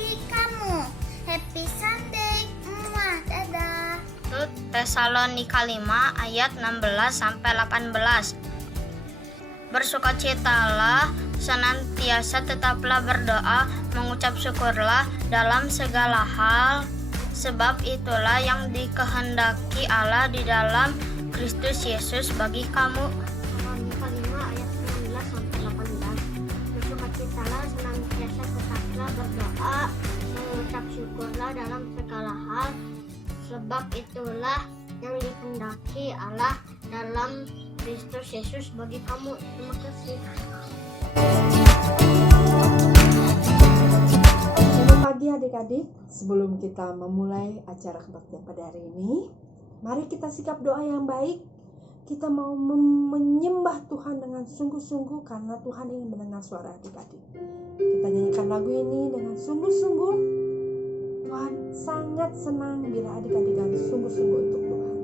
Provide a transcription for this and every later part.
bagi kamu. Happy Sunday. Dadah. Tesalonika 5 ayat 16-18. Bersukacitalah senantiasa, tetaplah berdoa, mengucap syukurlah dalam segala hal, sebab itulah yang dikehendaki Allah di dalam Kristus Yesus bagi kamu. Tesalonika 5 ayat 19-18. Bersukacitalah senantiasa, tetaplah berdoa, mengucap syukurlah dalam segala hal, sebab itulah yang dikehendaki Allah dalam Kristus Yesus bagi kamu. Terima kasih. Selamat pagi adik-adik. Sebelum kita memulai acara kebaktian pada hari ini, mari kita sikap doa yang baik. Kita mau menyembah Tuhan dengan sungguh-sungguh karena Tuhan ingin mendengar suara adik-adik. Kita nyanyikan lagu ini dengan sungguh-sungguh. Tuhan sangat senang bila adik-adik harus sungguh-sungguh untuk Tuhan.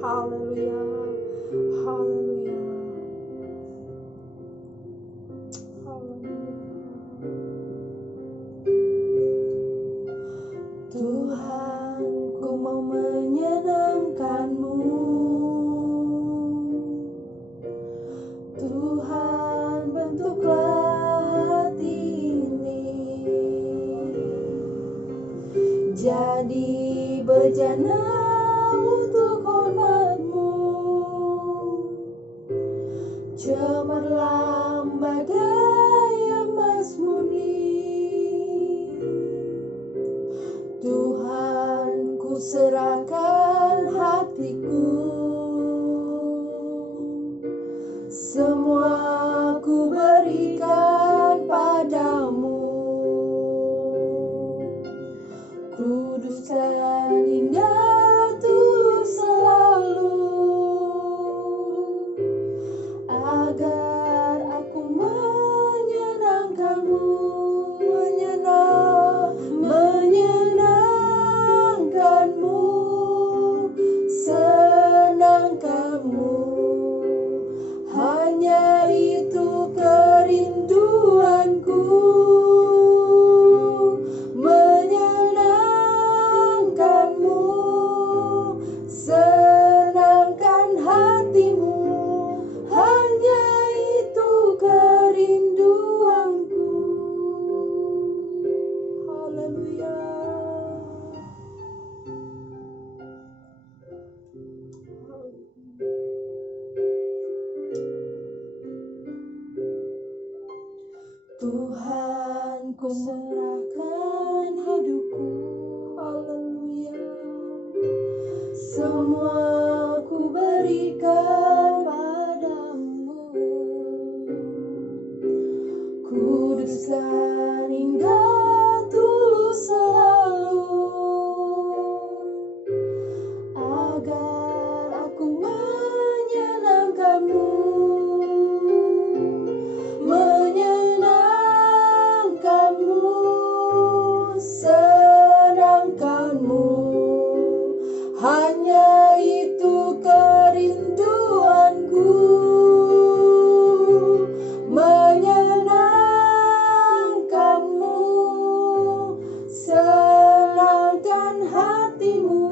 Haleluya. Haleluya. Haleluya. Tuhan, ku mau menyenangkan-Mu. Tuhan, bentuklah hati ini jadi bejana untuk hormat-Mu. Cemerlang bagai emas murni. Tuhan, ku serahkan hatiku. Semua ku berikan padamu. Kudus dan indah tulus selalu, agar aku menyenangkan-Mu, menyenangkan-Mu, senangkan-Mu. Hanya itu kerinduanku, menyenangkan-Mu, senangkan hati-Mu. Hanya itu kerinduanku. Haleluya. Tuhan, ku serahkan hidupku. Haleluya. Semua ku berikan padamu. Kudus dan indah tulus selalu, agar aku menyenangkan-Mu, menyenangkan-Mu, senangkan-Mu. Hanya itu kerinduanku, menyenangkan-Mu, senangkan hati-Mu.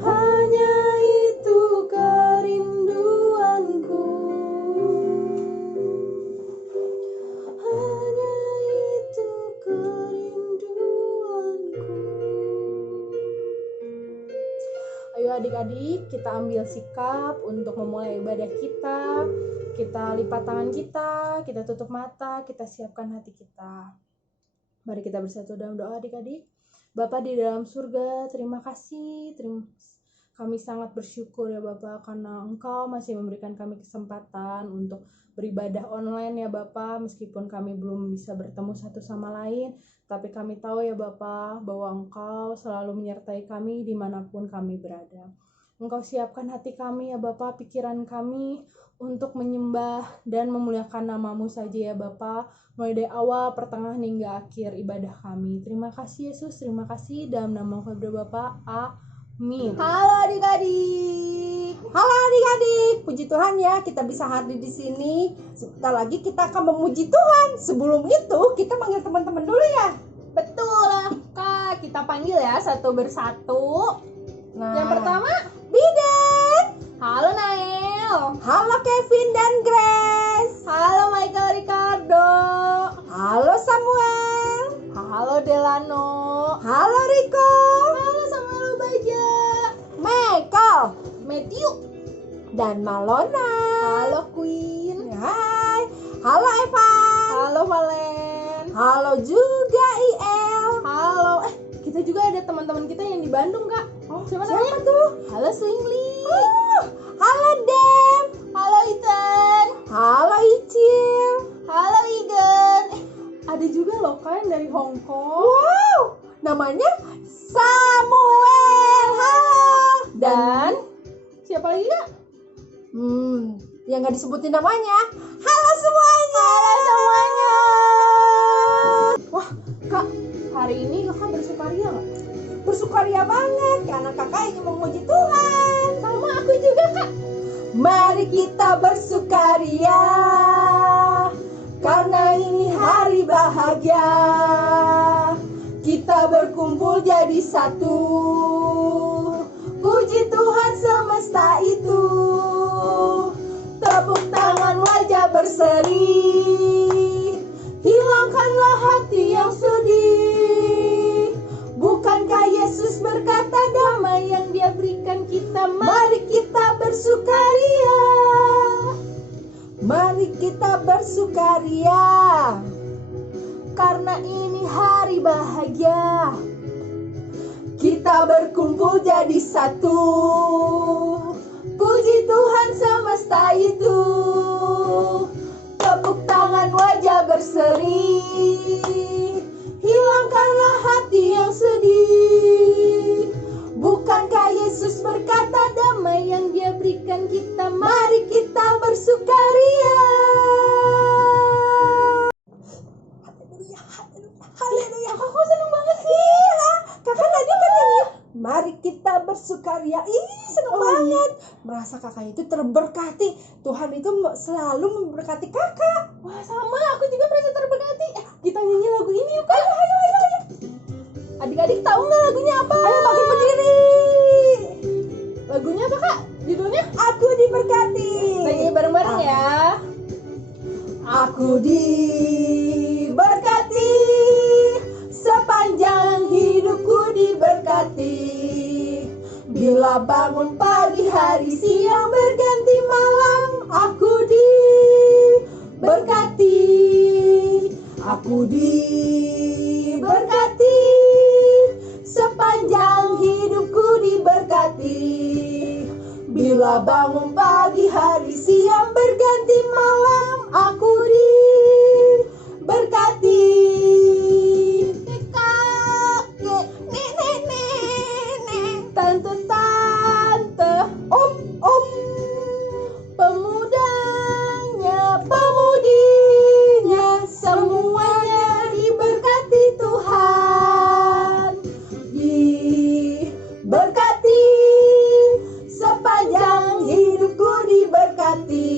Hanya itu kerinduanku, hanya itu kerinduanku. Ayo adik-adik, kita ambil sikap untuk memulai ibadah kita. Kita lipat tangan kita tutup mata, kita siapkan hati kita. Mari kita bersatu dalam doa adik-adik. Bapa di dalam surga, terima kasih. Kami sangat bersyukur ya Bapa, karena Engkau masih memberikan kami kesempatan untuk beribadah online ya Bapa. Meskipun kami belum bisa bertemu satu sama lain, tapi kami tahu ya Bapa bahwa Engkau selalu menyertai kami dimanapun kami berada. Engkau siapkan hati kami ya Bapa, pikiran kami untuk menyembah dan memuliakan nama-Mu saja ya Bapa, mulai dari awal, pertengahan hingga akhir ibadah kami. Terima kasih Yesus, terima kasih dalam nama Engkau Bapa. Amin. Halo adik-adik, puji Tuhan ya, kita bisa hadir di sini. Sebentar lagi kita akan memuji Tuhan. Sebelum itu kita manggil teman-teman dulu ya. Betul. kita panggil ya satu bersatu. Nah, Yang pertama, Bidet. halo Nael. Halo Kevin dan Grace. Halo Michael Ricardo. Halo Samuel. Halo Delano. Halo Rico. Halo Samuel Baja. Michael Matthew. dan Malona. Halo Queen. Hai. Halo Evan. Halo Valen. Halo juga IL. Halo. Kita juga ada teman-teman kita yang di Bandung, Kak. Oh, siapa namanya? tuh? Halo Swingli. Halo Dem. Halo Ethan. Halo Icil. Halo Iden. Ada juga loh kan dari Hong Kong. Wow, namanya Samuel. Halo. Dan siapa lagi, Kak? Yang nggak disebutin namanya. Halo semuanya. Halo semuanya. Wah, Kak, hari ini Kakak bersukaria nggak? Bersukaria banget karena kakak ingin memuji Tuhan. Sama aku juga, Kak. Mari kita bersukaria karena ini hari bahagia. Kita berkumpul jadi satu. Puji Tuhan semesta itu. Tepuk tangan wajah berseri. Hilangkanlah hati yang sedih. Bukankah Yesus berkata damai yang Dia berikan kita? Mari kita bersukaria. Mari kita bersukaria karena ini hari bahagia. Kita berkumpul jadi satu. Puji Tuhan semesta itu. Tepuk tangan wajah berseri. Hilangkanlah hati yang sedih. Bukankah Yesus berkata damai yang Dia berikan kita? Mari kita bersukaria. Haleluya. Kakak seneng banget sih. Kakak tadi kan nyanyi, mari kita bersukaria. Ih, seneng banget. Merasa kakak itu terberkati. Tuhan itu selalu memberkati kakak. Wah, sama. Aku juga merasa terberkati. Kita nyanyi lagu ini yuk, Kak. Ayo. Adik-adik tahu nggak lagunya apa? Ayo bagi berdiri. Lagunya apa, Kak? Judulnya? Aku diberkati. Nyanyi bareng-bareng ya. Aku diberkati, sepanjang hidupku diberkati. Bila bangun pagi hari siang berganti malam, aku diberkati. Aku diberkati, sepanjang hidupku diberkati. Bila bangun pagi hari siang berganti malam, aku diberkati. Kakek, nenek, tante, om, pemudanya, pemudinya, semuanya diberkati Tuhan. Diberkati, sepanjang hidupku diberkati.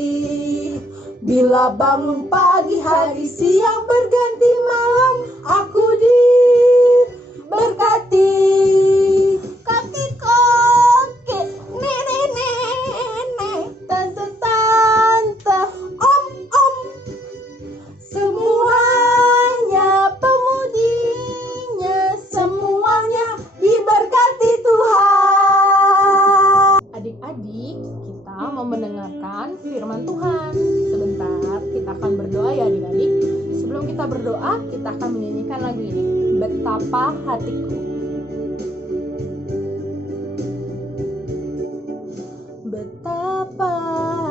Bila bangun pagi hari siang berganti malam, aku diberkati. Kakek, nenek, tante, om, semuanya, pemudinya, semuanya diberkati Tuhan. Adik-adik, kita mau mendengarkan firman Tuhan. Sebentar, kita akan berdoa ya adik-adik. Sebelum kita berdoa, kita akan menyanyikan lagu ini. Betapa hatiku. Betapa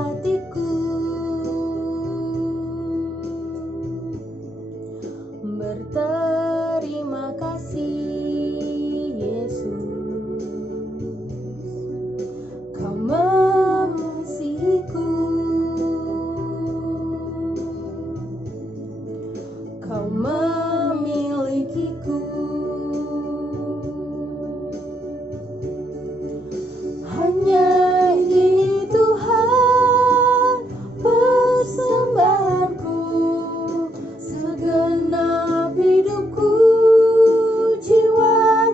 hatiku berterima kasih Yesus, Kau mengasihiku, Kau memilikiku. Hanya ini Tuhan persembahanku, segenap hidupku, jiwa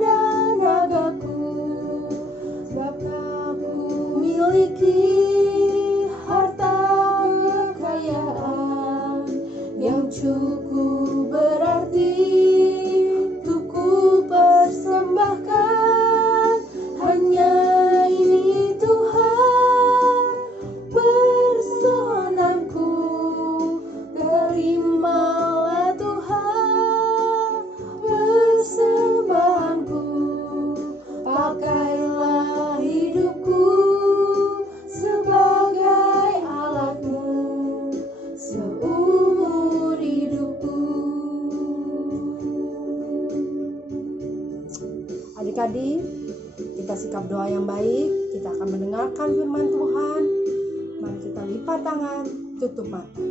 adik-adik, kita sikap doa yang baik, kita akan mendengarkan firman Tuhan. Mari kita lipat tangan, tutup mata.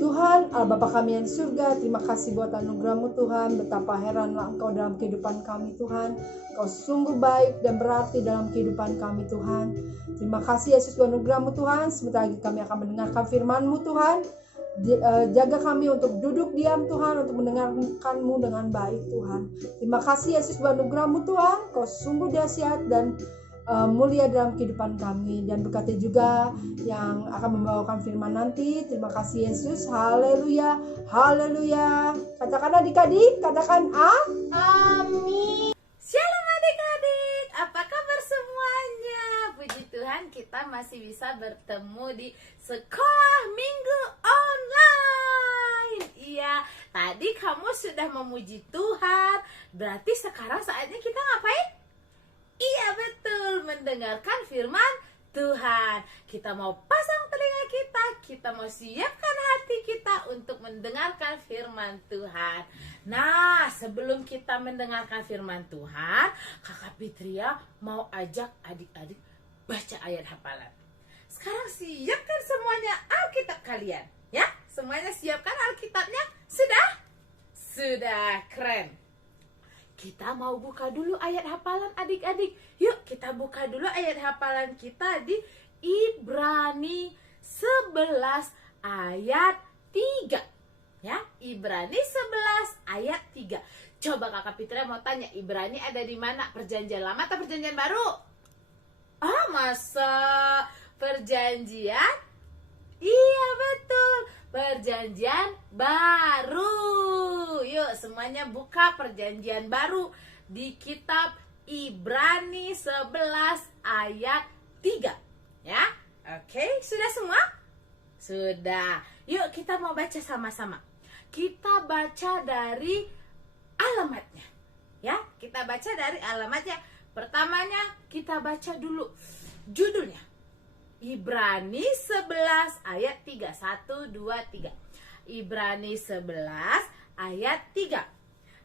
Tuhan, Allah Bapa kami yang di surga, terima kasih buat anugerah-Mu Tuhan. Betapa heranlah Engkau dalam kehidupan kami Tuhan. Engkau sungguh baik dan berarti dalam kehidupan kami Tuhan. Terima kasih Yesus buat anugerah-Mu Tuhan. Sebentar lagi kami akan mendengarkan firman-Mu Tuhan. Jaga kami untuk duduk diam Tuhan, untuk mendengarkan-Mu dengan baik Tuhan. Terima kasih Yesus buat anugerah-Mu Tuhan. Engkau sungguh dahsyat dan mulia dalam kehidupan kami, dan berkati juga yang akan membawakan firman nanti. Terima kasih Yesus. Haleluya, haleluya. Katakan adik-adik, katakan Amin. Shalom adik-adik, apa kabar semuanya? Puji Tuhan kita masih bisa bertemu di sekolah minggu online. Iya, tadi kamu sudah memuji Tuhan, berarti sekarang saatnya kita ngapain? Iya betul, mendengarkan firman Tuhan. Kita mau pasang telinga kita mau siapkan hati kita untuk mendengarkan firman Tuhan. Nah, sebelum kita mendengarkan firman Tuhan, Kakak Fitria mau ajak adik-adik baca ayat hafalan. Sekarang siapkan semuanya Alkitab kalian, ya? Semuanya siapkan Alkitabnya? Sudah? Sudah, keren. Kita mau buka dulu ayat hafalan adik-adik. Yuk kita buka dulu ayat hafalan kita di Ibrani 11 ayat 3. Ya, Ibrani 11 ayat 3. Coba Kakak Fitria mau tanya, Ibrani ada di mana? Perjanjian lama atau perjanjian baru? Ah, masa perjanjian? Iya betul, perjanjian baru. Yuk semuanya buka perjanjian baru di kitab Ibrani 11 ayat 3. Ya, oke, sudah semua? Sudah. Yuk kita mau baca sama-sama. Kita baca dari alamatnya. Ya, kita baca dari alamatnya. Pertamanya kita baca dulu judulnya. Ibrani 11 ayat 3. 1, 2, 3. Ibrani 11 ayat 3.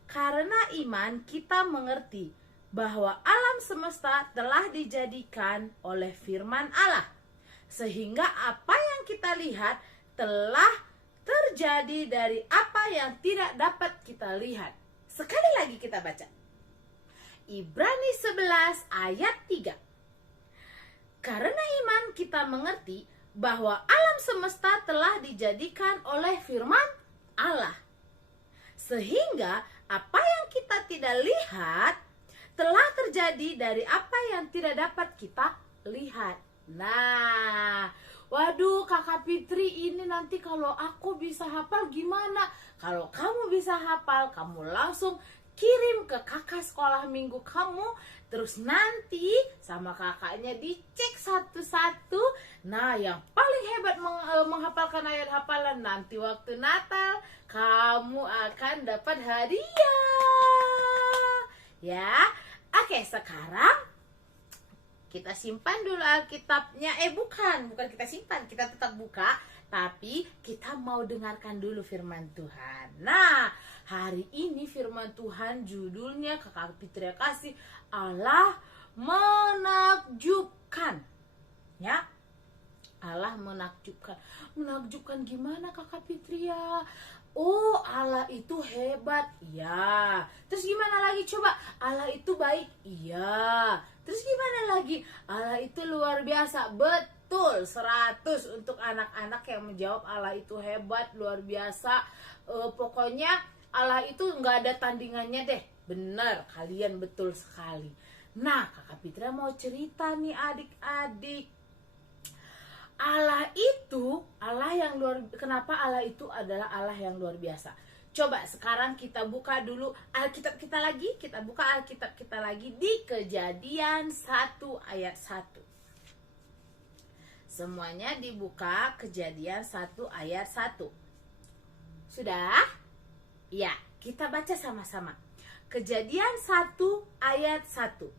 Karena iman kita mengerti bahwa alam semesta telah dijadikan oleh firman Allah, sehingga apa yang kita lihat telah terjadi dari apa yang tidak dapat kita lihat. Sekali lagi kita baca. Ibrani 11 ayat 3. Karena iman kita mengerti bahwa alam semesta telah dijadikan oleh firman Allah, sehingga apa yang kita tidak lihat telah terjadi dari apa yang tidak dapat kita lihat. Nah, waduh Kakak Fitri, ini nanti kalau aku bisa hafal gimana? Kalau kamu bisa hafal, kamu langsung kirim ke kakak sekolah minggu kamu. Terus nanti sama kakaknya dicek satu-satu. Nah, yang paling hebat menghafalkan ayat hafalan, nanti waktu Natal kamu akan dapat hadiah. Ya, oke, sekarang kita simpan dulu Alkitabnya. Bukan kita simpan, kita tetap buka. Tapi kita mau dengarkan dulu firman Tuhan. Nah, hari ini firman Tuhan judulnya Kakak Fitria kasih Allah menakjubkan. Ya, Allah menakjubkan. Menakjubkan gimana Kakak Fitria? Oh, Allah itu hebat. Iya. Terus gimana lagi coba? Allah itu baik. Iya. Terus gimana lagi? Allah itu luar biasa. Betul, 100 untuk anak-anak yang menjawab Allah itu hebat, luar biasa. Pokoknya Allah itu nggak ada tandingannya deh. Benar, kalian betul sekali. Nah, Kakak Fitria mau cerita nih adik-adik. Allah itu, kenapa Allah itu adalah Allah yang luar biasa? Coba sekarang kita buka dulu Alkitab kita lagi. Kita buka Alkitab kita lagi di Kejadian 1 ayat 1. Semuanya dibuka Kejadian 1 ayat 1. Sudah? Ya, kita baca sama-sama. Kejadian 1 ayat 1.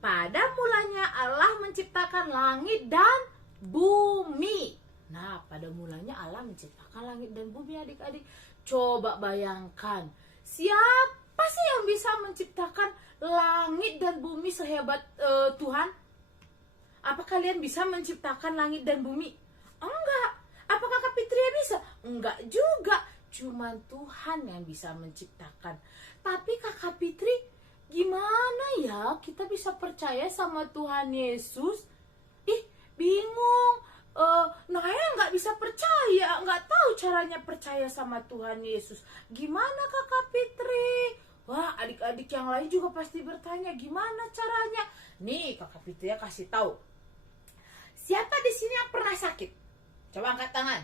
Pada mulanya Allah menciptakan langit dan bumi. Nah, pada mulanya Allah menciptakan langit dan bumi adik-adik. Coba bayangkan, siapa Siapa sih yang bisa menciptakan langit dan bumi sehebat Tuhan? Apa kalian bisa menciptakan langit dan bumi? Enggak. Apa Kakak Fitria bisa? Enggak juga. Cuman Tuhan yang bisa menciptakan. Tapi Kakak Fitri, gimana ya kita bisa percaya sama Tuhan Yesus? Ih, bingung. Naya nggak bisa percaya, nggak tahu caranya percaya sama Tuhan Yesus. Gimana Kakak Fitri? Wah, adik-adik yang lain juga pasti bertanya, gimana caranya? Nih, Kakak Fitri ya kasih tahu. Siapa di sini yang pernah sakit? Coba angkat tangan.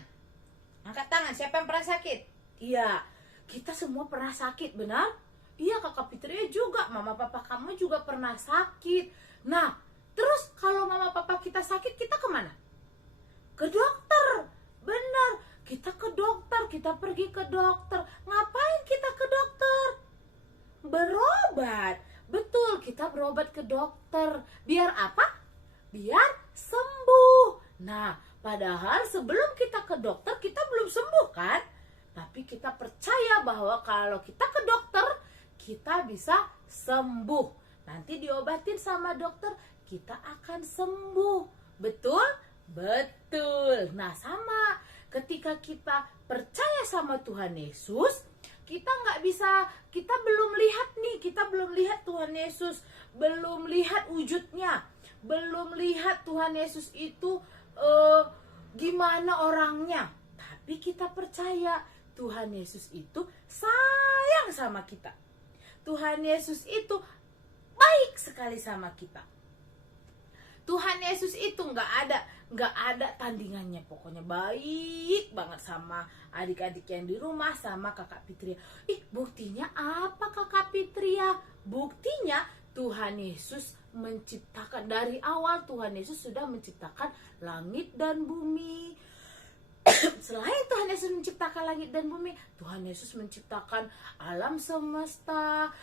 Angkat tangan, siapa yang pernah sakit? Iya, kita semua pernah sakit, benar? Iya, Kakak Fitri juga, mama papa kamu juga pernah sakit. Nah, terus kalau mama papa kita sakit, kita kemana? Ke dokter. Benar, kita ke dokter, kita pergi ke dokter. Ngapain kita ke dokter? Berobat. Betul, kita berobat ke dokter. Biar apa? Biar sembuh. Nah, padahal sebelum kita ke dokter, kita belum sembuh kan? Tapi kita percaya bahwa kalau kita ke dokter, kita bisa sembuh. Nanti diobatin sama dokter, kita akan sembuh. Betul? Betul. Nah, sama. Ketika kita percaya sama Tuhan Yesus, kita belum lihat nih, kita belum lihat Tuhan Yesus, belum lihat wujudnya, belum lihat Tuhan Yesus itu gimana orangnya. Tapi kita percaya Tuhan Yesus itu sayang sama kita. Tuhan Yesus itu baik sekali sama kita. Tuhan Yesus itu nggak ada tandingannya, pokoknya baik banget sama adik-adik yang di rumah, sama Kakak Fitria. Buktinya apa Kakak Fitria? Buktinya Tuhan Yesus menciptakan, dari awal Tuhan Yesus sudah menciptakan langit dan bumi. Selain Tuhan Yesus menciptakan langit dan bumi, Tuhan Yesus menciptakan alam semesta.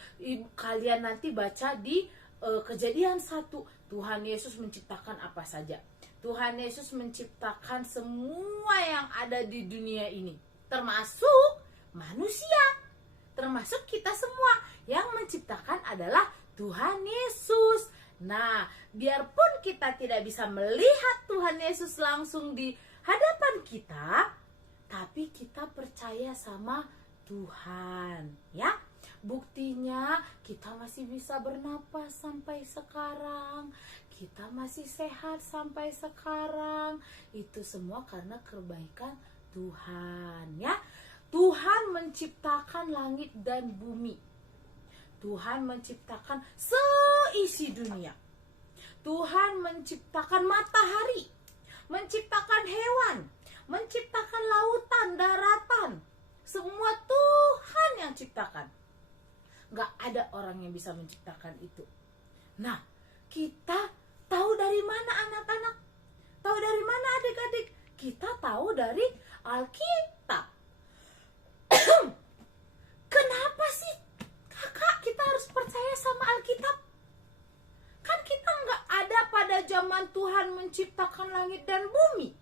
Kalian nanti baca di Kejadian 1, Tuhan Yesus menciptakan apa saja. Tuhan Yesus menciptakan semua yang ada di dunia ini, termasuk manusia, termasuk kita semua. Yang menciptakan adalah Tuhan Yesus. Nah, biarpun kita tidak bisa melihat Tuhan Yesus langsung di hadapan kita, tapi kita percaya sama Tuhan, ya. Buktinya kita masih bisa bernapas sampai sekarang, kita masih sehat sampai sekarang. Itu semua karena kebaikan Tuhan, ya. Tuhan menciptakan langit dan bumi. Tuhan menciptakan seisi dunia. Tuhan menciptakan matahari, menciptakan hewan, menciptakan lautan, daratan. Semua Tuhan yang ciptakan. Gak ada orang yang bisa menciptakan itu. Nah, kita tahu dari mana anak-anak? Tahu dari mana adik-adik? Kita tahu dari Alkitab. Kenapa sih kakak kita harus percaya sama Alkitab? Kan kita gak ada pada zaman Tuhan menciptakan langit dan bumi.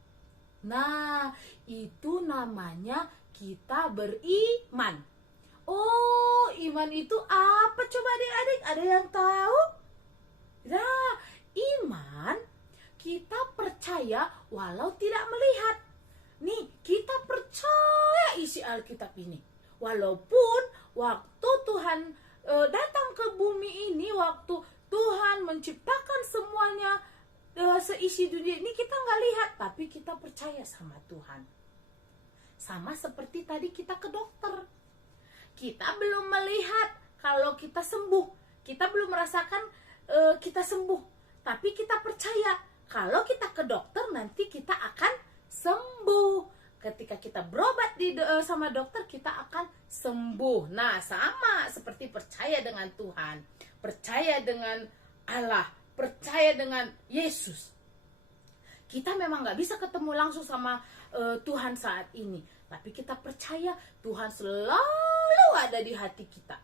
Nah, itu namanya kita beriman. Oh, iman itu apa? Coba adik-adik, ada yang tahu? Nah, iman kita percaya walau tidak melihat. Nih, kita percaya isi Alkitab ini. Walaupun waktu Tuhan datang ke bumi ini, waktu Tuhan menciptakan semuanya, seisi dunia ini kita nggak lihat, tapi kita percaya sama Tuhan. Sama seperti tadi kita ke dokter. Kita belum melihat kalau kita sembuh, kita belum merasakan kita sembuh, tapi kita percaya kalau kita ke dokter nanti kita akan sembuh. Ketika kita berobat sama dokter, kita akan sembuh. Nah, sama seperti percaya dengan Tuhan, percaya dengan Allah, percaya dengan Yesus. Kita memang gak bisa ketemu langsung sama Tuhan saat ini, tapi kita percaya Tuhan selalu ada di hati kita.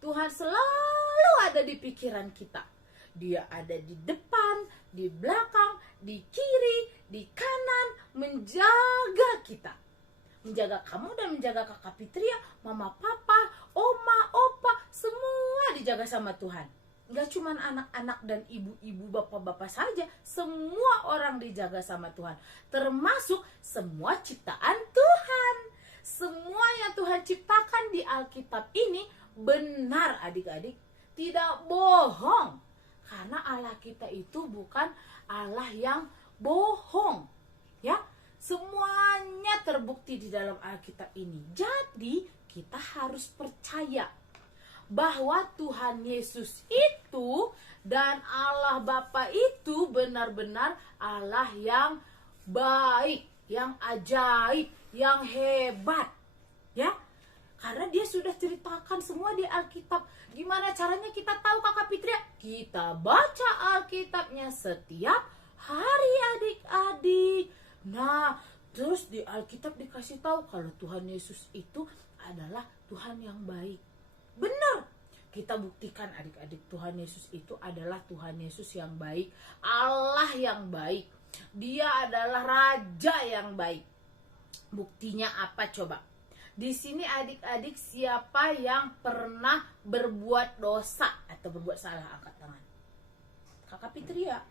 Tuhan selalu ada di pikiran kita. Dia ada di depan, di belakang, di kiri, di kanan, menjaga kita. Menjaga kamu dan menjaga Kakak Fitria, mama, papa, oma, opa, semua dijaga sama Tuhan. Nggak cuma anak-anak dan ibu-ibu, bapak-bapak saja, semua orang dijaga sama Tuhan, termasuk semua ciptaan Tuhan. Semua yang Tuhan ciptakan di Alkitab ini benar adik-adik, tidak bohong. Karena Allah kita itu bukan Allah yang bohong, ya. Semuanya terbukti di dalam Alkitab ini. Jadi kita harus percaya bahwa Tuhan Yesus itu dan Allah Bapa itu benar-benar Allah yang baik, yang ajaib, yang hebat, ya. Karena dia sudah ceritakan semua di Alkitab. Gimana caranya kita tahu Kakak Fitria? Kita baca Alkitabnya setiap hari adik-adik. Nah, terus di Alkitab dikasih tahu kalau Tuhan Yesus itu adalah Tuhan yang baik. Benar. Kita buktikan adik-adik, Tuhan Yesus itu adalah Tuhan Yesus yang baik, Allah yang baik. Dia adalah Raja yang baik. Buktinya apa coba? Di sini adik-adik, siapa yang pernah berbuat dosa atau berbuat salah, angkat tangan. Kakak Fitria.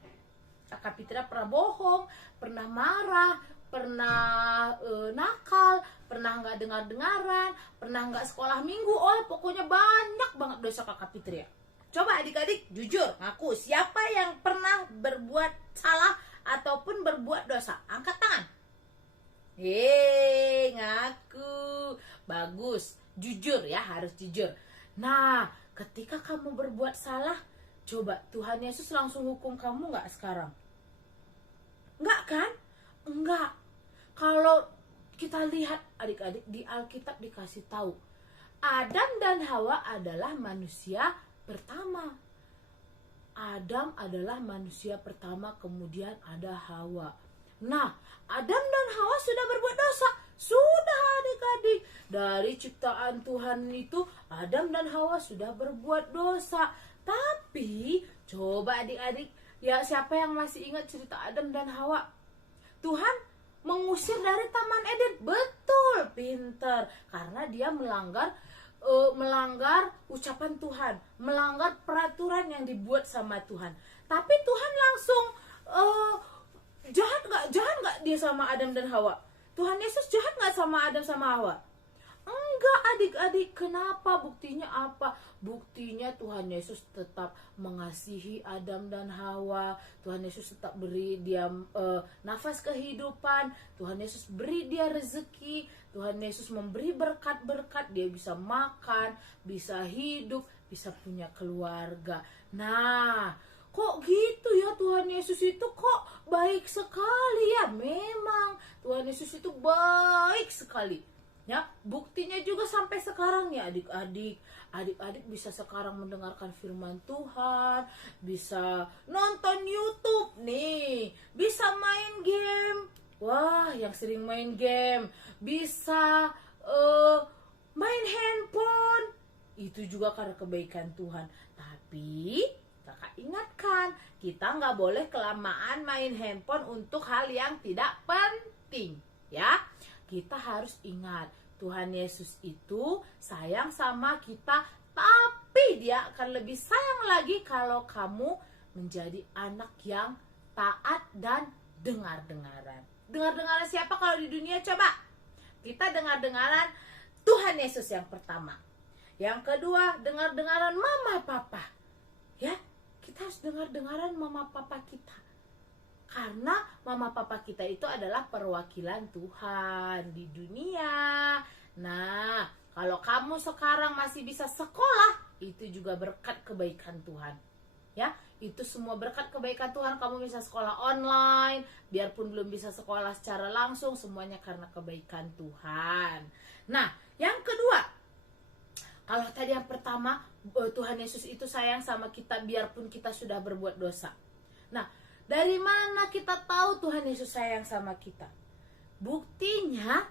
Kakak Fitria pernah bohong, pernah marah, pernah nakal, pernah nggak dengar-dengaran, pernah nggak sekolah minggu. Oh, pokoknya banyak banget dosa Kakak Fitria. Coba adik-adik jujur ngaku, siapa yang pernah berbuat salah ataupun berbuat dosa? Angkat tangan. Ngaku. Bagus. Jujur ya, harus jujur. Nah, ketika kamu berbuat salah, coba Tuhan Yesus langsung hukum kamu nggak sekarang? Enggak kan? Enggak. Kalau kita lihat adik-adik di Alkitab dikasih tahu, Adam dan Hawa adalah manusia pertama. Adam adalah manusia pertama, kemudian ada Hawa. Nah, Adam dan Hawa sudah berbuat dosa. Sudah adik-adik. Dari ciptaan Tuhan itu, Adam dan Hawa sudah berbuat dosa. Tapi, coba adik-adik, ya siapa yang masih ingat cerita Adam dan Hawa? Tuhan mengusir dari Taman Eden. Betul, pinter. Karena dia melanggar ucapan Tuhan, melanggar peraturan yang dibuat sama Tuhan. Tapi Tuhan langsung jahat nggak dia sama Adam dan Hawa? Tuhan Yesus jahat nggak sama Adam sama Hawa? Enggak adik-adik. Kenapa? Buktinya apa? Buktinya Tuhan Yesus tetap mengasihi Adam dan Hawa. Tuhan Yesus tetap beri dia nafas kehidupan. Tuhan Yesus beri dia rezeki. Tuhan Yesus memberi berkat-berkat. Dia bisa makan, bisa hidup, bisa punya keluarga. Nah, kok gitu ya, Tuhan Yesus itu kok baik sekali ya? Memang Tuhan Yesus itu baik sekali. Ya, buktinya juga sampai sekarang ya adik-adik. Adik-adik bisa sekarang mendengarkan firman Tuhan, bisa nonton YouTube nih, bisa main game. Wah, yang sering main game, bisa main handphone. Itu juga karena kebaikan Tuhan. Tapi kakak ingatkan, kita nggak boleh kelamaan main handphone untuk hal yang tidak penting, ya. Kita harus ingat, Tuhan Yesus itu sayang sama kita, tapi dia akan lebih sayang lagi kalau kamu menjadi anak yang taat dan dengar-dengaran. Dengar-dengaran siapa kalau di dunia? Coba. Kita dengar-dengaran Tuhan Yesus yang pertama. Yang kedua, dengar-dengaran mama papa. Ya, kita harus dengar-dengaran mama papa kita. Karena mama papa kita itu adalah perwakilan Tuhan di dunia. Nah, kalau kamu sekarang masih bisa sekolah, itu juga berkat kebaikan Tuhan. Ya, itu semua berkat kebaikan Tuhan. Kamu bisa sekolah online, biarpun belum bisa sekolah secara langsung, semuanya karena kebaikan Tuhan. Nah, yang kedua, kalau tadi yang pertama, Tuhan Yesus itu sayang sama kita biarpun kita sudah berbuat dosa. Nah, dari mana kita tahu Tuhan Yesus sayang sama kita? Buktinya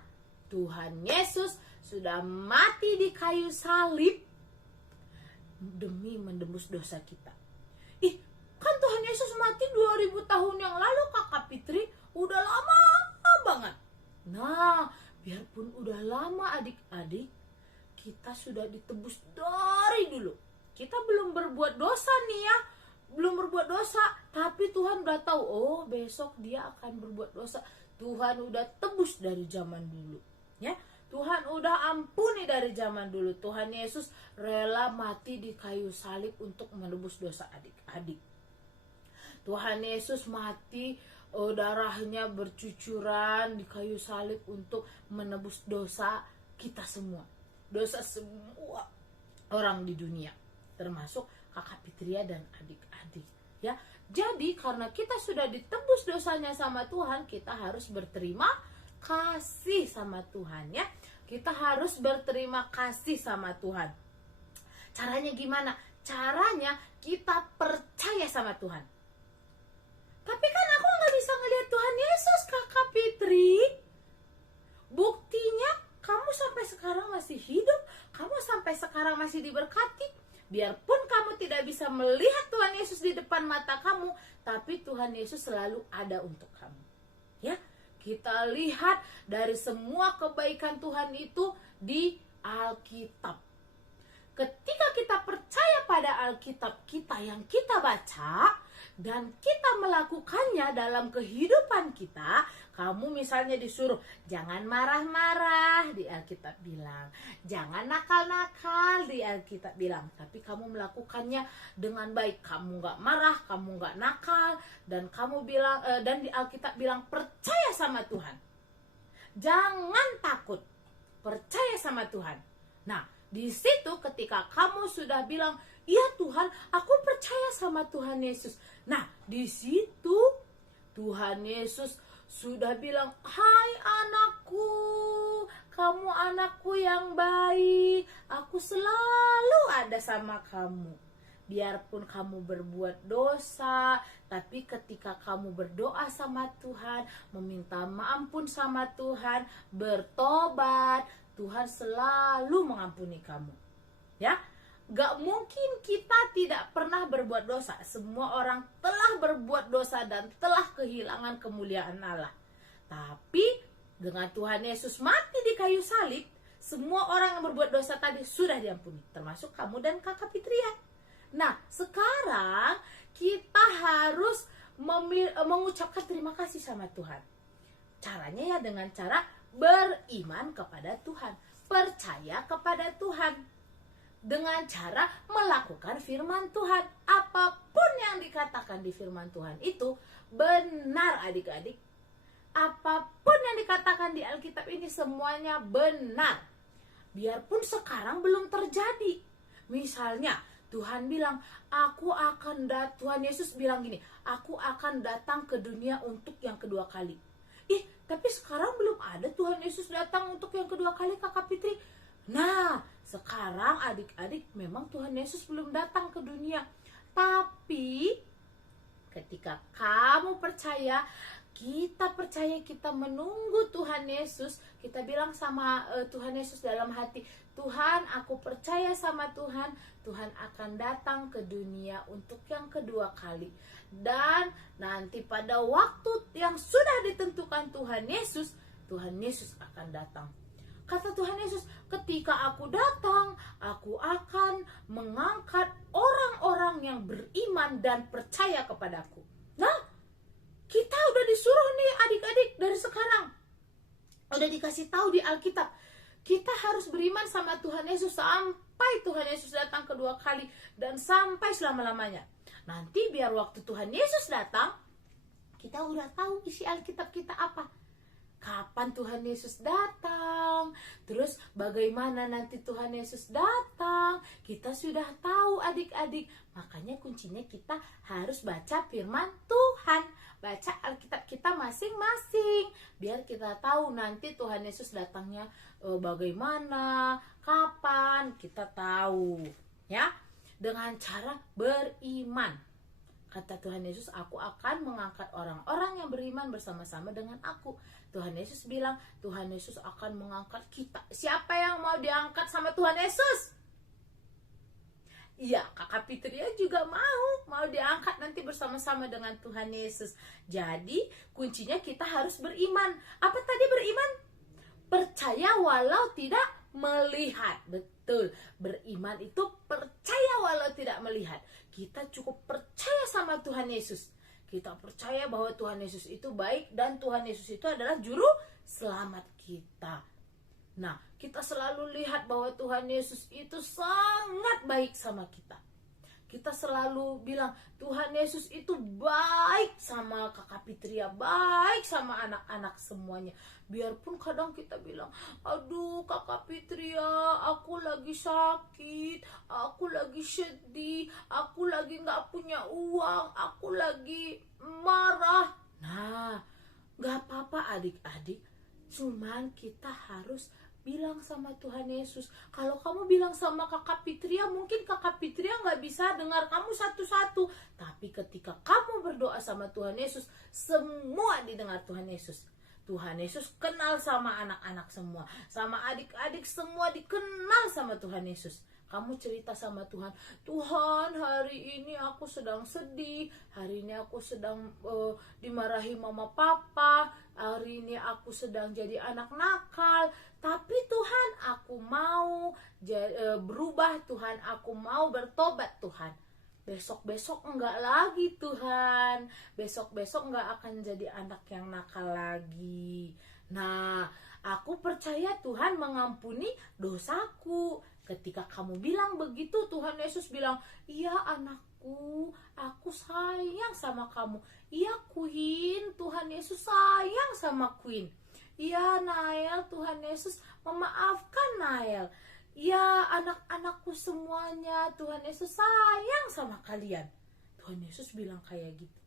Tuhan Yesus sudah mati di kayu salib demi menebus dosa kita. Kan Tuhan Yesus mati 2000 tahun yang lalu Kakak Fitri, udah lama banget. Nah, biarpun udah lama adik-adik, kita sudah ditebus dari dulu. kita belum berbuat dosa nih ya, belum berbuat dosa, tapi Tuhan udah tahu, oh besok dia akan berbuat dosa. Tuhan udah tebus dari zaman dulu, ya. Tuhan udah ampuni dari zaman dulu. Tuhan Yesus rela mati di kayu salib untuk menebus dosa adik-adik. Tuhan Yesus mati, darahnya bercucuran di kayu salib untuk menebus dosa kita semua. Dosa semua orang di dunia, termasuk kakak Fitria dan adik-adik, ya. Jadi karena kita sudah ditebus dosanya sama Tuhan, kita harus berterima kasih sama Tuhan, ya. Kita harus berterima kasih sama Tuhan. Caranya gimana? Caranya kita percaya sama Tuhan. Tapi kan aku nggak bisa ngelihat Tuhan Yesus, kakak Fitri. Buktinya kamu sampai sekarang masih hidup, kamu sampai sekarang masih diberkati. Biarpun kamu tidak bisa melihat Tuhan Yesus di depan mata kamu, tapi Tuhan Yesus selalu ada untuk kamu, ya. Kita lihat dari semua kebaikan Tuhan itu di Alkitab. Ketika kita percaya pada Alkitab kita yang kita baca dan kita melakukannya dalam kehidupan kita, kamu misalnya disuruh jangan marah-marah, di Alkitab bilang jangan nakal-nakal, di Alkitab bilang, tapi kamu melakukannya dengan baik, kamu nggak marah, kamu nggak nakal, dan kamu bilang dan di Alkitab bilang percaya sama Tuhan, jangan takut, percaya sama Tuhan. Nah, di situ ketika kamu sudah bilang, iya Tuhan, aku percaya sama Tuhan Yesus. Nah, di situ Tuhan Yesus sudah bilang, hai anakku, kamu anakku yang baik, aku selalu ada sama kamu. Biarpun kamu berbuat dosa, tapi ketika kamu berdoa sama Tuhan, meminta ampun sama Tuhan, bertobat, Tuhan selalu mengampuni kamu, ya. Gak mungkin kita tidak pernah berbuat dosa. Semua orang telah berbuat dosa dan telah kehilangan kemuliaan Allah. Tapi dengan Tuhan Yesus mati di kayu salib, semua orang yang berbuat dosa tadi sudah diampuni, termasuk kamu dan kakak Fitria. Nah, sekarang kita harus mengucapkan terima kasih sama Tuhan. Caranya ya dengan cara beriman kepada Tuhan, percaya kepada Tuhan, dengan cara melakukan firman Tuhan. Apapun yang dikatakan di firman Tuhan itu benar adik-adik. Apapun yang dikatakan di Alkitab ini semuanya benar. Biarpun sekarang belum terjadi. Misalnya Tuhan bilang, Tuhan Yesus bilang gini, aku akan datang ke dunia untuk yang kedua kali. Tapi sekarang belum ada Tuhan Yesus datang untuk yang kedua kali, kakak Fitri. Nah, sekarang adik-adik memang Tuhan Yesus belum datang ke dunia. Tapi ketika kamu percaya, kita percaya, kita menunggu Tuhan Yesus, kita bilang sama Tuhan Yesus dalam hati, Tuhan, aku percaya sama Tuhan, Tuhan akan datang ke dunia untuk yang kedua kali. Dan nanti pada waktu yang sudah ditentukan Tuhan Yesus akan datang. Kata Tuhan Yesus, ketika aku datang, aku akan mengangkat orang-orang yang beriman dan percaya kepadaku. Nah, kita udah disuruh nih adik-adik dari sekarang. Udah dikasih tahu di Alkitab. Kita harus beriman sama Tuhan Yesus sampai Tuhan Yesus datang kedua kali dan sampai selama-lamanya. Nanti biar waktu Tuhan Yesus datang, kita udah tahu isi Alkitab kita apa. Kapan Tuhan Yesus datang, terus bagaimana nanti Tuhan Yesus datang, kita sudah tahu adik-adik. Makanya kuncinya kita harus baca firman Tuhan, baca Alkitab kita masing-masing, biar kita tahu nanti Tuhan Yesus datangnya bagaimana, kapan, kita tahu, ya. Dengan cara beriman. Kata Tuhan Yesus, aku akan mengangkat orang-orang yang beriman bersama-sama dengan aku. Tuhan Yesus bilang, Tuhan Yesus akan mengangkat kita. Siapa yang mau diangkat sama Tuhan Yesus? Iya, kakak Fitria juga mau diangkat nanti bersama-sama dengan Tuhan Yesus. Jadi, kuncinya kita harus beriman. Apa tadi beriman? Percaya walau tidak melihat. Betul, beriman itu percaya walau tidak melihat. Kita cukup percaya sama Tuhan Yesus. Kita percaya bahwa Tuhan Yesus itu baik dan Tuhan Yesus itu adalah juru selamat kita. Nah, kita selalu lihat bahwa Tuhan Yesus itu sangat baik sama kita. Kita selalu bilang Tuhan Yesus itu baik sama Kakak Fitria, baik sama anak-anak semuanya. Biarpun kadang kita bilang, aduh Kakak Fitria, aku lagi sakit, aku lagi sedih, aku lagi gak punya uang, aku lagi marah. Nah, gak apa-apa adik-adik, cuman kita harus bilang sama Tuhan Yesus. Kalau kamu bilang sama Kakak Fitria, mungkin Kakak Fitria gak bisa dengar kamu satu-satu. Tapi ketika kamu berdoa sama Tuhan Yesus, semua didengar Tuhan Yesus. Tuhan Yesus kenal sama anak-anak semua, sama adik-adik semua dikenal sama Tuhan Yesus. Kamu cerita sama Tuhan, Tuhan hari ini aku sedang sedih, hari ini aku sedang dimarahi mama papa, hari ini aku sedang jadi anak nakal, tapi Tuhan aku mau berubah, Tuhan aku mau bertobat Tuhan. Besok-besok enggak lagi Tuhan, besok-besok enggak akan jadi anak yang nakal lagi. Nah, aku percaya Tuhan mengampuni dosaku. Ketika kamu bilang begitu, Tuhan Yesus bilang, iya anakku, aku sayang sama kamu. Iya Queen, Tuhan Yesus sayang sama Queen. Iya Nael, Tuhan Yesus memaafkan Nael. Ya anak-anakku semuanya, Tuhan Yesus sayang sama kalian. Tuhan Yesus bilang kayak gitu.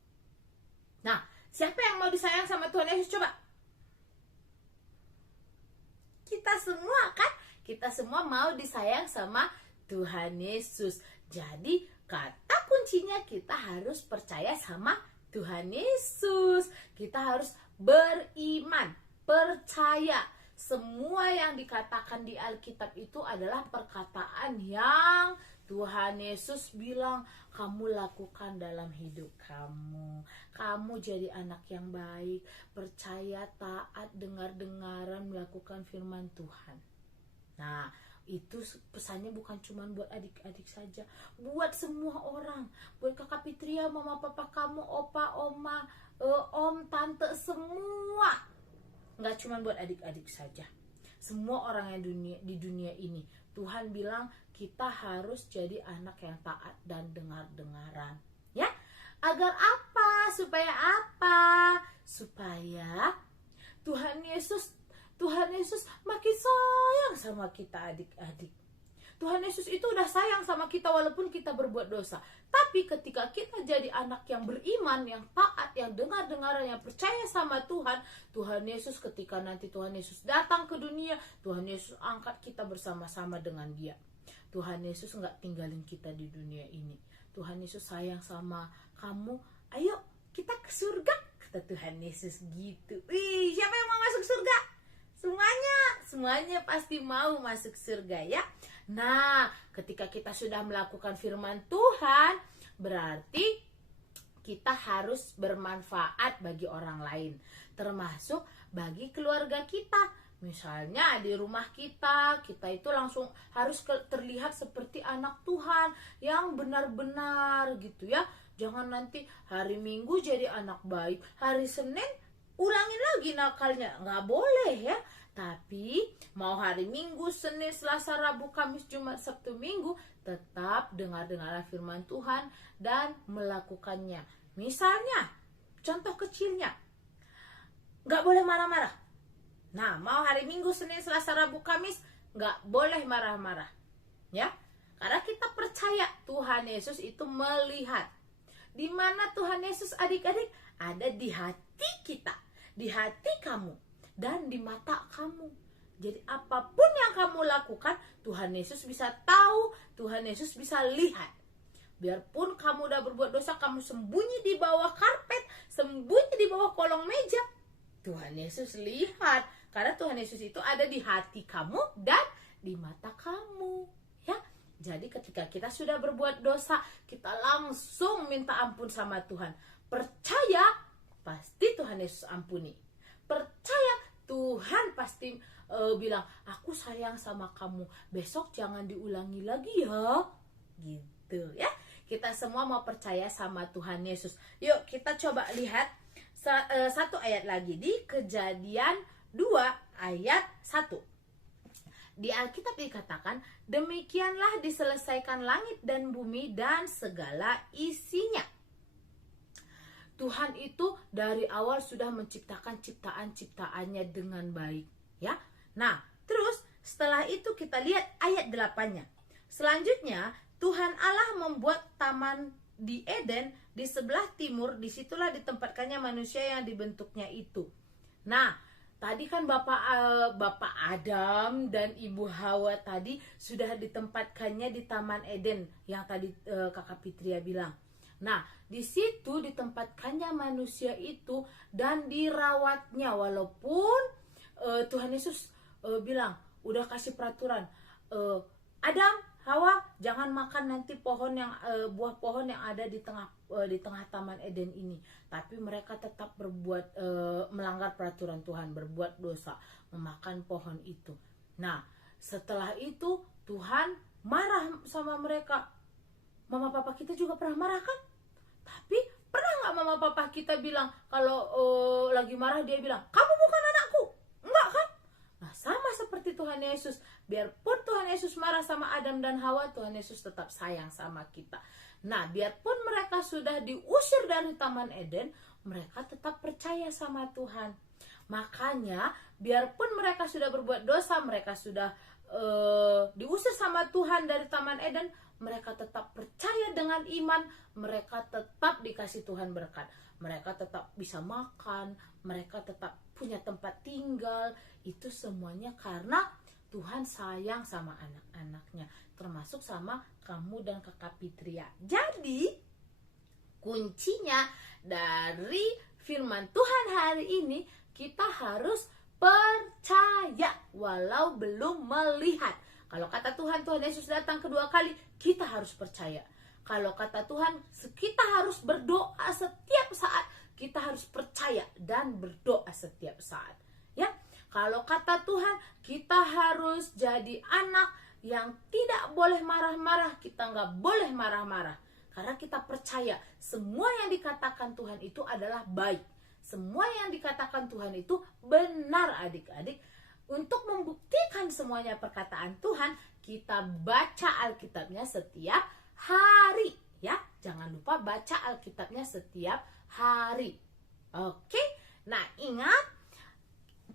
Nah, siapa yang mau disayang sama Tuhan Yesus? Coba. Kita semua kan? Kita semua mau disayang sama Tuhan Yesus. Jadi kata kuncinya kita harus percaya sama Tuhan Yesus. Kita harus beriman, percaya. Semua yang dikatakan di Alkitab itu adalah perkataan yang Tuhan Yesus bilang kamu lakukan dalam hidup kamu. Kamu jadi anak yang baik, percaya, taat, dengar-dengaran, melakukan firman Tuhan. Nah, itu pesannya bukan cuma buat adik-adik saja, buat semua orang, buat Kakak Fitria, mama papa kamu, opa, oma, om, tante, semua. Nggak cuma buat adik-adik saja, semua orang yang di dunia ini. Tuhan bilang kita harus jadi anak yang taat dan dengar-dengaran, ya. Agar apa? Supaya apa? Supaya Tuhan Yesus makin sayang sama kita adik-adik. Tuhan Yesus itu udah sayang sama kita walaupun kita berbuat dosa. Tapi ketika kita jadi anak yang beriman, yang taat, yang dengar-dengaran, yang percaya sama Tuhan, Tuhan Yesus ketika nanti Tuhan Yesus datang ke dunia, Tuhan Yesus angkat kita bersama-sama dengan Dia. Tuhan Yesus nggak tinggalin kita di dunia ini. Tuhan Yesus sayang sama kamu. Ayo kita ke surga, kata Tuhan Yesus gitu. Wih, siapa yang mau masuk surga? Semuanya pasti mau masuk surga ya. Nah, ketika kita sudah melakukan firman Tuhan, berarti kita harus bermanfaat bagi orang lain, termasuk bagi keluarga kita. Misalnya di rumah kita itu langsung harus terlihat seperti anak Tuhan yang benar-benar gitu ya. Jangan nanti hari Minggu jadi anak baik, hari Senin ulangin lagi nakalnya, nggak boleh ya. Tapi mau hari Minggu, Senin, Selasa, Rabu, Kamis, Jumat, Sabtu, Minggu, tetap dengar-dengar firman Tuhan dan melakukannya. Misalnya, contoh kecilnya, nggak boleh marah-marah. Nah, mau hari Minggu, Senin, Selasa, Rabu, Kamis, nggak boleh marah-marah, ya. Karena kita percaya Tuhan Yesus itu melihat. Di mana Tuhan Yesus adik-adik? Ada di hati kita, di hati kamu, dan di mata kamu. Jadi apapun yang kamu lakukan, Tuhan Yesus bisa tahu, Tuhan Yesus bisa lihat. Biarpun kamu udah berbuat dosa, kamu sembunyi di bawah karpet, sembunyi di bawah kolong meja, Tuhan Yesus lihat. Karena Tuhan Yesus itu ada di hati kamu dan di mata kamu, ya. Jadi ketika kita sudah berbuat dosa, kita langsung minta ampun sama Tuhan. Percaya, pasti Tuhan Yesus ampuni. Percaya, Tuhan pasti bilang, aku sayang sama kamu, besok jangan diulangi lagi ya, gitu ya. Kita semua mau percaya sama Tuhan Yesus. Yuk kita coba lihat satu ayat lagi di Kejadian 2 ayat 1. Di Alkitab dikatakan, demikianlah diselesaikan langit dan bumi dan segala isinya. Tuhan itu dari awal sudah menciptakan ciptaan-ciptaannya dengan baik, ya. Nah, terus setelah itu kita lihat ayat 8-nya. Selanjutnya, Tuhan Allah membuat taman di Eden di sebelah timur, disitulah ditempatkannya manusia yang dibentuknya itu. Nah, tadi kan Bapak Adam dan Ibu Hawa tadi sudah ditempatkannya di Taman Eden yang tadi Kakak Fitria bilang. Nah, di situ ditempatkannya manusia itu dan dirawatnya, walaupun Tuhan Yesus bilang, udah kasih peraturan, Adam, Hawa, jangan makan nanti buah pohon yang ada di tengah Taman Eden ini. Tapi mereka tetap melanggar peraturan Tuhan, berbuat dosa, memakan pohon itu. Nah, setelah itu Tuhan marah sama mereka. Mama papa kita juga pernah marah kan? Tapi pernah nggak mama papa kita bilang kalau lagi marah dia bilang, kamu bukan anakku? Enggak kan? Nah, sama seperti Tuhan Yesus. Biarpun Tuhan Yesus marah sama Adam dan Hawa, Tuhan Yesus tetap sayang sama kita. Nah, biarpun mereka sudah diusir dari Taman Eden, mereka tetap percaya sama Tuhan. Makanya, biarpun mereka sudah berbuat dosa, mereka sudah diusir sama Tuhan dari Taman Eden, mereka tetap percaya dengan iman, mereka tetap dikasih Tuhan berkat. Mereka tetap bisa makan, mereka tetap punya tempat tinggal. Itu semuanya karena Tuhan sayang sama anak-anaknya, termasuk sama kamu dan Kakak Fitria. Jadi, kuncinya dari firman Tuhan hari ini, kita harus percaya walau belum melihat. Kalau kata Tuhan, Tuhan Yesus datang kedua kali, kita harus percaya. Kalau kata Tuhan, kita harus berdoa setiap saat, kita harus percaya dan berdoa setiap saat. Ya. Kalau kata Tuhan, kita harus jadi anak yang tidak boleh marah-marah. Kita nggak boleh marah-marah. Karena kita percaya semua yang dikatakan Tuhan itu adalah baik. Semua yang dikatakan Tuhan itu benar, adik-adik. Untuk membuktikan semuanya perkataan Tuhan, kita baca Alkitabnya setiap hari. Ya, jangan lupa baca Alkitabnya setiap hari. Oke, nah ingat,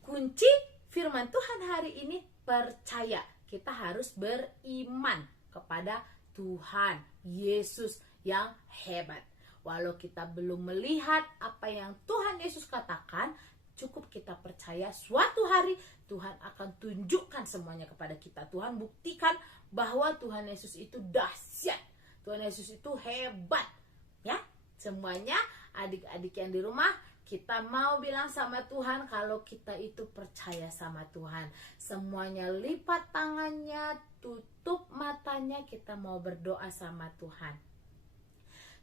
kunci firman Tuhan hari ini percaya. Kita harus beriman kepada Tuhan Yesus yang hebat. Walau kita belum melihat apa yang Tuhan Yesus katakan, cukup kita percaya suatu hari Tuhan akan tunjukkan semuanya kepada kita. Tuhan buktikan bahwa Tuhan Yesus itu dahsyat. Tuhan Yesus itu hebat. Ya, semuanya adik-adik yang di rumah, kita mau bilang sama Tuhan kalau kita itu percaya sama Tuhan. Semuanya lipat tangannya, tutup matanya, kita mau berdoa sama Tuhan.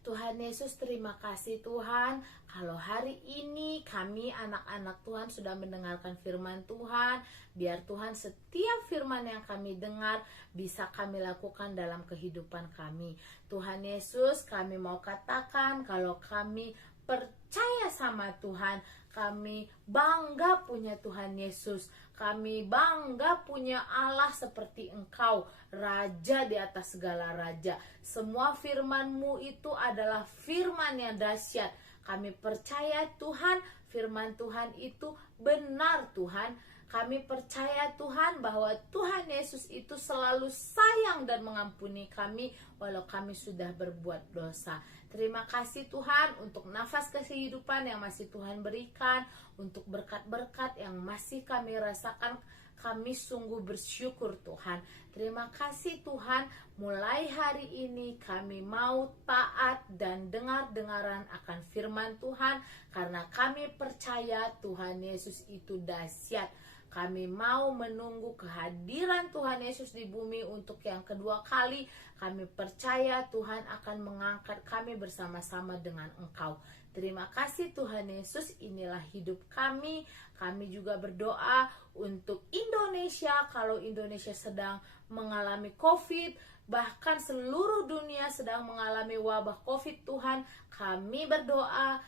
Tuhan Yesus, terima kasih Tuhan, kalau hari ini kami anak-anak Tuhan sudah mendengarkan firman Tuhan. Biar Tuhan setiap firman yang kami dengar bisa kami lakukan dalam kehidupan kami. Tuhan Yesus, kami mau katakan kalau kami percaya sama Tuhan, kami bangga punya Tuhan Yesus, kami bangga punya Allah seperti Engkau, Raja di atas segala raja. Semua firman-Mu itu adalah firman yang dahsyat. Kami percaya Tuhan, firman Tuhan itu benar Tuhan. Kami percaya Tuhan bahwa Tuhan Yesus itu selalu sayang dan mengampuni kami walau kami sudah berbuat dosa. Terima kasih Tuhan untuk nafas kehidupan yang masih Tuhan berikan, untuk berkat-berkat yang masih kami rasakan. Kami sungguh bersyukur Tuhan. Terima kasih Tuhan, mulai hari ini kami mau taat dan dengar-dengaran akan firman Tuhan, karena kami percaya Tuhan Yesus itu dahsyat. Kami mau menunggu kehadiran Tuhan Yesus di bumi untuk yang kedua kali. Kami percaya Tuhan akan mengangkat kami bersama-sama dengan Engkau. Terima kasih Tuhan Yesus, inilah hidup kami. Kami juga berdoa untuk Indonesia. Kalau Indonesia sedang mengalami COVID, bahkan seluruh dunia sedang mengalami wabah COVID, Tuhan, kami berdoa,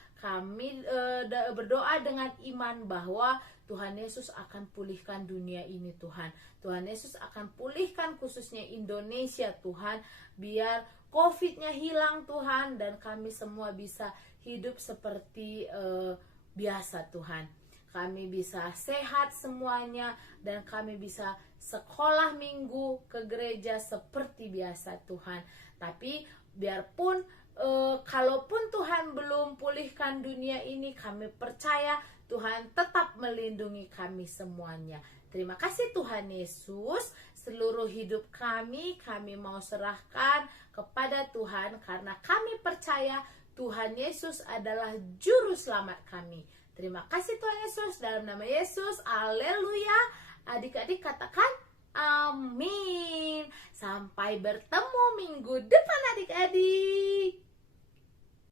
berdoa dengan iman bahwa Tuhan Yesus akan pulihkan dunia ini, Tuhan. Tuhan Yesus akan pulihkan khususnya Indonesia, Tuhan. Biar COVID-nya hilang, Tuhan, dan kami semua bisa hidup seperti biasa, Tuhan. Kami bisa sehat semuanya, dan kami bisa sekolah minggu ke gereja seperti biasa, Tuhan. Tapi biarpun kalaupun Tuhan belum pulihkan dunia ini, kami percaya Tuhan tetap melindungi kami semuanya. Terima kasih Tuhan Yesus. Seluruh hidup kami mau serahkan kepada Tuhan, karena kami percaya Tuhan Yesus adalah juru selamat kami. Terima kasih Tuhan Yesus, dalam nama Yesus, haleluya. Adik-adik katakan amin. Sampai bertemu minggu depan adik-adik.